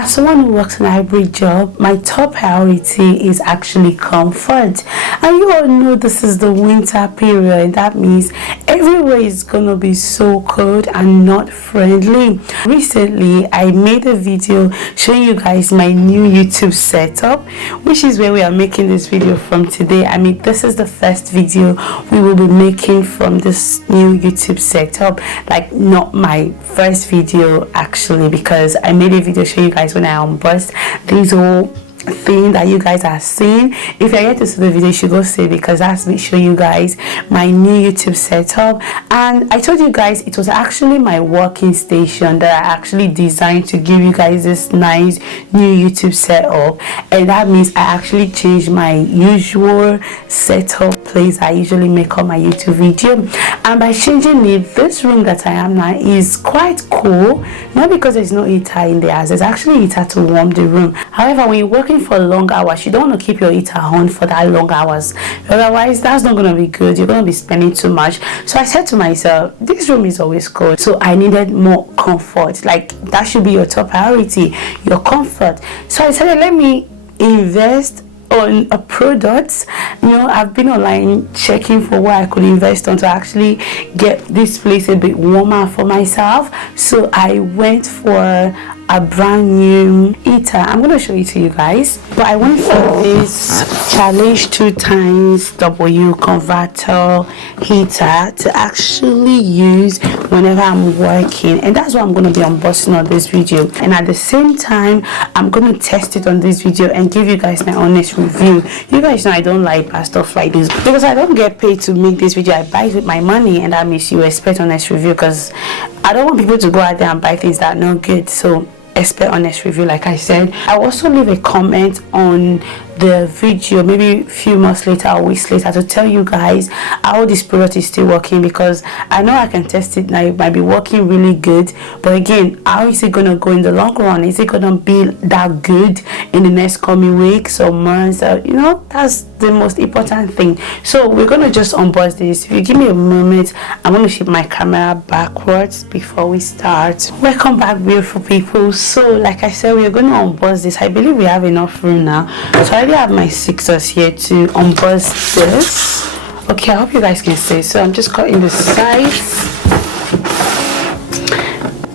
As someone who works in a hybrid job, my top priority is actually comfort. And you all know this is the winter period. That means everywhere is gonna be so cold and not friendly. Recently, I made a video showing you guys my new YouTube setup, which is where we are making this video from today. I mean, this is the first video we will be making from this new YouTube setup. Like, not my first video actually, because I made a video showing you guys when I unboxed these whole thing that you guys are seeing. If you're yet to see the video, you should go see it, because that's me show you guys my new YouTube setup. And I told you guys it was actually my working station that I actually designed to give you guys this nice new YouTube setup, and that means I actually changed my usual setup place I usually make on my YouTube video. And by changing it, this room that I am now is quite cool, not because there's no heater in the house, there's actually heater to warm the room. However, when you're working for long hours, you don't want to keep your heater on for that long hours, otherwise that's not going to be good. You're going to be spending too much. So I said to myself, this room is always cold, so I needed more comfort. Like, that should be your top priority, your comfort. So I said, let me invest on a product. You know, I've been online checking for what I could invest on to actually get this place a bit warmer for myself. So I went for a brand new heater. I'm going to show it to you guys, but I went for this Challenge 2kW Convector heater to actually use whenever I'm working, and that's what I'm going to be unboxing on this video. And at the same time, I'm going to test it on this video and give you guys my honest review. You guys know I don't like bad stuff like this, because I don't get paid to make this video. I buy it with my money, and that means you expect honest review, because I don't want people to go out there and buy things that are not good. So expect honest review. Like I said, I'll also leave a comment on the video maybe a few months later or weeks later to tell you guys how this product is still working, because I know I can test it now, it might be working really good, but again, how is it gonna go in the long run? Is it gonna be that good in the next coming weeks or months? You know, that's the most important thing. So we're gonna just unbox this. If you give me a moment, I'm gonna shift my camera backwards before we start. Welcome back, beautiful people. So like I said, we're gonna unbox this. I believe we have enough room now, so I have my scissors here to unbox this. Okay, I hope you guys can see. So I'm just cutting the sides.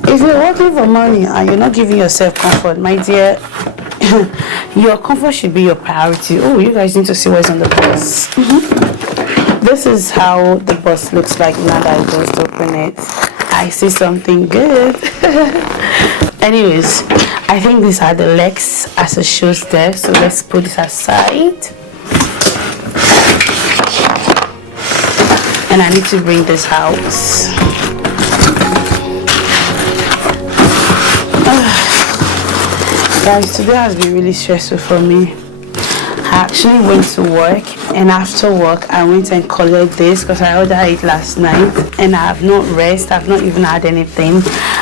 If you're working for money and you're not giving yourself comfort, my dear, your comfort should be your priority. Oh, you guys need to see what's on the box. This is how the box looks like now that I just open it. I see something good. Anyways, I think these are the legs as it shows there, so let's put this aside. And I need to bring this out. Guys, today has been really stressful for me. I actually went to work, and after work I went and collected this because I ordered it last night, and I have not rested. I've not even had anything.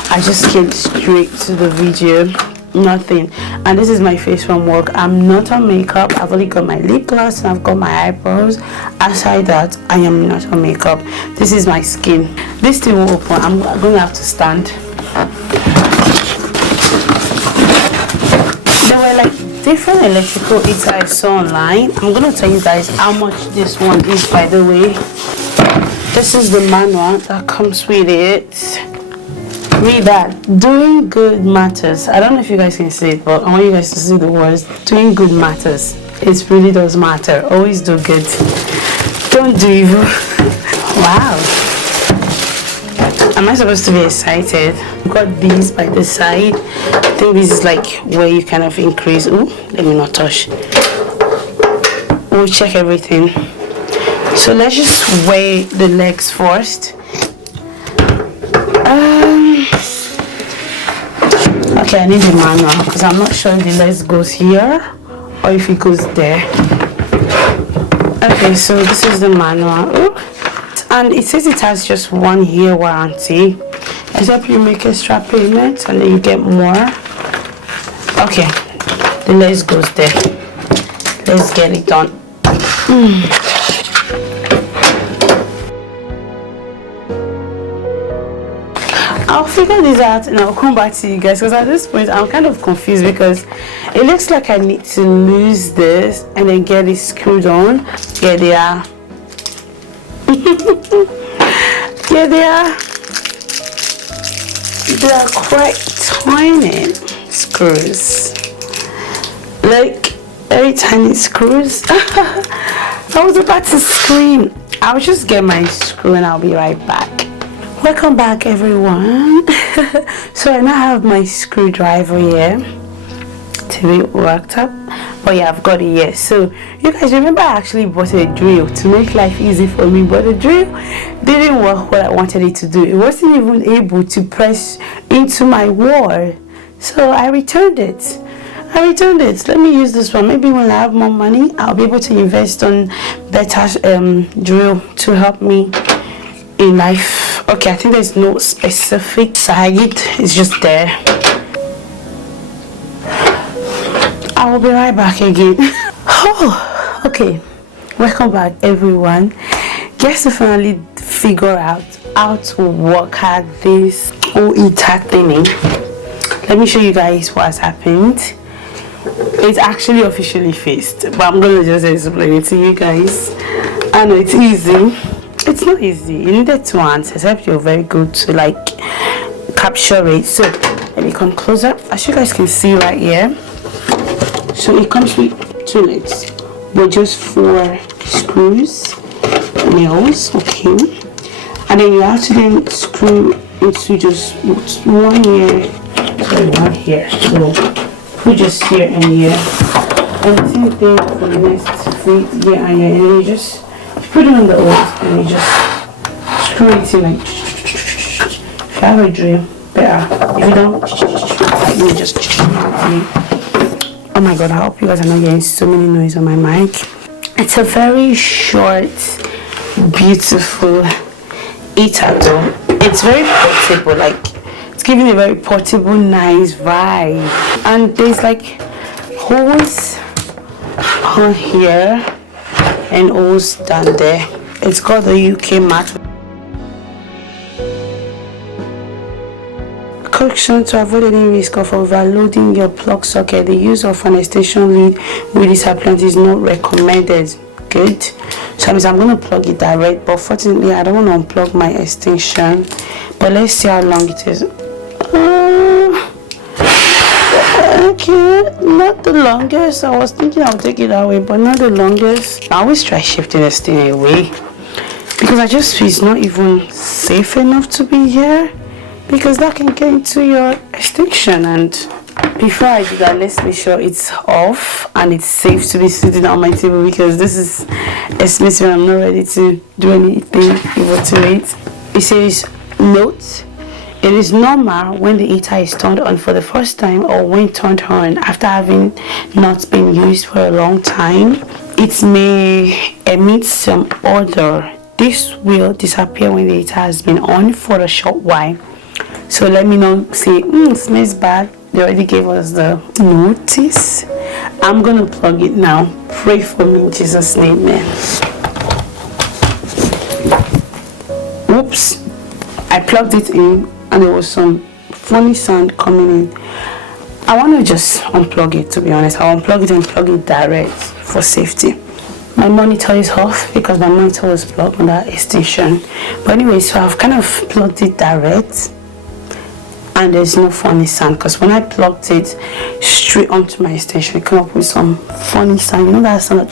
I just came straight to the video, nothing. And this is my face from work. I'm not on makeup. I've only got my lip gloss and I've got my eyebrows. Aside that, I am not on makeup. This is my skin. This thing will open. I'm going to have to stand. There were like different electrical heaters I saw online. I'm going to tell you guys how much this one is, by the way. This is the manual that comes with it. Read that. Doing good matters. I don't know if you guys can see it, but I want you guys to see the words. Doing good matters. It really does matter. Always do good. Don't do evil. Wow. Am I supposed to be excited? I've got these by the side. I think this is like where you kind of increase. Ooh, let me not touch. We'll check everything. So let's just weigh the legs first. Okay, I need the manual because I'm not sure if the legs goes here or if it goes there. Okay, so this is the manual. Ooh. And it says it has just 1 year warranty, except you make extra payments and then you get more. Okay, the legs goes there. Let's get it done. I I'll figure this out and I'll come back to you guys, because at this point I'm kind of confused, because it looks like I need to lose this and then get it screwed on. Yeah, they are. Yeah, they are. They are quite tiny screws. Like very tiny screws. I was about to scream. I'll just get my screw and I'll be right back. Welcome back, everyone. So I now have my screwdriver here to be worked up. But yeah, I've got it here. So you guys remember I actually bought a drill to make life easy for me, but the drill didn't work what I wanted it to do. It wasn't even able to press into my wall. So I returned it. Let me use this one. Maybe when I have more money, I'll be able to invest on better drill to help me in life. Okay, I think there's no specific side. It's just there. I will be right back again. Oh, okay. Welcome back, everyone. Guess to finally figure out how to work at this whole heater thingy. Let me show you guys what has happened. It's actually officially fixed, but I'm gonna just explain it to you guys. I know it's easy. It's not easy. You need it once, except you're very good to like capture it. So let me come closer. As you guys can see right here, so it comes with 2 legs, but just 4 screws, nails. Okay, and then you have to then screw into just one here. Sorry, one here. So put just here and here, and the same thing for the next feet here and here, and then you just put it on the holes and you just screw it in like. If you have a drill, better. If you don't, you just. Oh my god, I hope you guys are not getting so many noise on my mic. It's a very short, beautiful heater though. It's very portable, like it's giving a very portable, nice vibe. And there's like holes on here and holes down there. It's got the UK mark. Correction: to avoid any risk of overloading your plug socket, the use of an extension lead with this appliance is not recommended. Good. So that means I'm going to plug it direct, but fortunately I don't want to unplug my extension. But let's see how long it is. Okay, not the longest. I was thinking I'll take it that way, but not the longest. I always try shifting this thing away because I just feel it's not even safe enough to be here, because that can get into your extension. And before I do that, let's make sure it's off and it's safe to be sitting on my table, because this is expensive and I'm not ready to do anything evil to it. It says, note: it is normal when the heater is turned on for the first time or when turned on after having not been used for a long time. It may emit some odor. This will disappear when the heater has been on for a short while. So let me not say, it smells bad. They already gave us the notice. I'm gonna plug it now. Pray for me in Jesus' name, man. Oops, I plugged it in and there was some funny sound coming in. I want to just unplug it, to be honest. I'll unplug it and plug it direct for safety. My monitor is off because my monitor was plugged on that extension. But anyway, so I've kind of plugged it direct and there's no funny sound, because when I plugged it straight onto my extension, it came up with some funny sound. You know that sound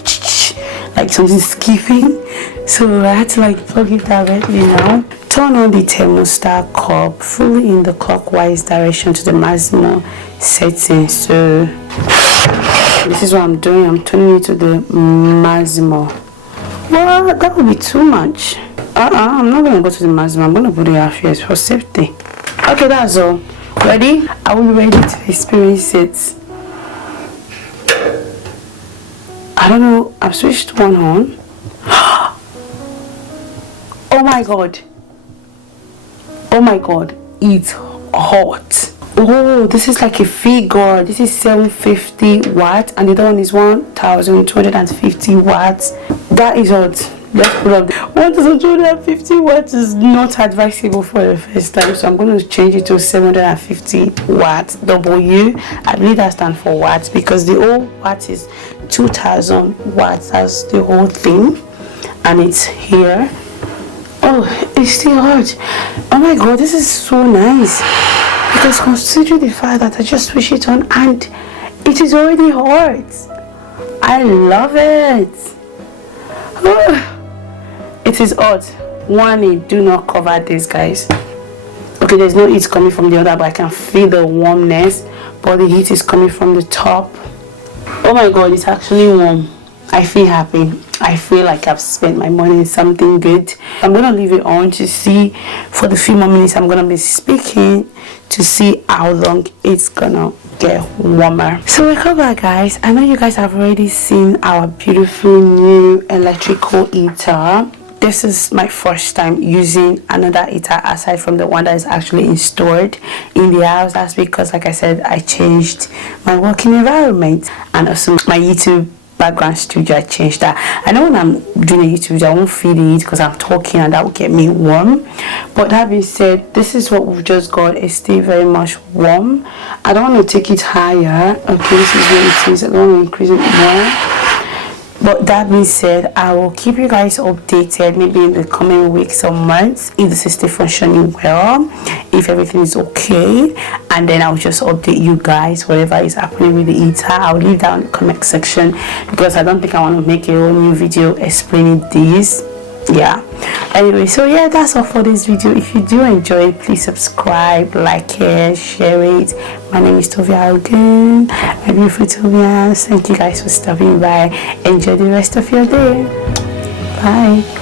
like something skipping? So I had to like plug it directly now. Turn on the thermostat knob fully in the clockwise direction to the maximum setting. So this is what I'm doing. I'm turning it to the maximum. Well, that would be too much. I'm not gonna go to the maximum. I'm gonna put it half here for safety. Okay, that's all. Ready? Are we ready to experience it? I don't know. I've switched one on. Oh my god. Oh my god, it's hot. Oh, this is like a figure. This is 750 watts and the other one is 1250 watts. That is hot. Let's put up 1250 watts is not advisable for the first time, so I'm going to change it to 750 watts. W, I believe that stands for watts, because the whole watt is 2000 watts. That's the whole thing, and it's here. Oh, it's still hot. Oh my god, this is so nice, because considering the fact that I just switched it on and it is already hot. I love it. It is hot. Warning, do not cover this, guys. Okay, there's no heat coming from the other, but I can feel the warmness, but the heat is coming from the top. Oh my god, it's actually warm. I feel happy. I feel like I've spent my money in something good. I'm gonna leave it on to see for the few more minutes I'm gonna be speaking, to see how long it's gonna get warmer. So welcome back, guys. I know you guys have already seen our beautiful new electrical heater. This is my first time using another heater aside from the one that is actually installed in the house. That's because, like I said, I changed my working environment, and also my YouTube background studio. I changed that. I know when I'm doing a YouTube video, I won't feel the heat because I'm talking, and that will get me warm. But that being said, this is what we've just got. It's still very much warm. I don't want to take it higher. Okay, this is what it is. I don't want to increase it more. But that being said, I will keep you guys updated maybe in the coming weeks or months if this is still functioning well, if everything is okay, and then I'll just update you guys whatever is happening with the heater. I'll leave that in the comment section, because I don't think I want to make a whole new video explaining this. Yeah, anyway, so yeah, that's all for this video. If you do enjoy it, please subscribe, like it, share it. My name is Tovia again, my beautiful Tovians. Thank you guys for stopping by. Enjoy the rest of your day. Bye.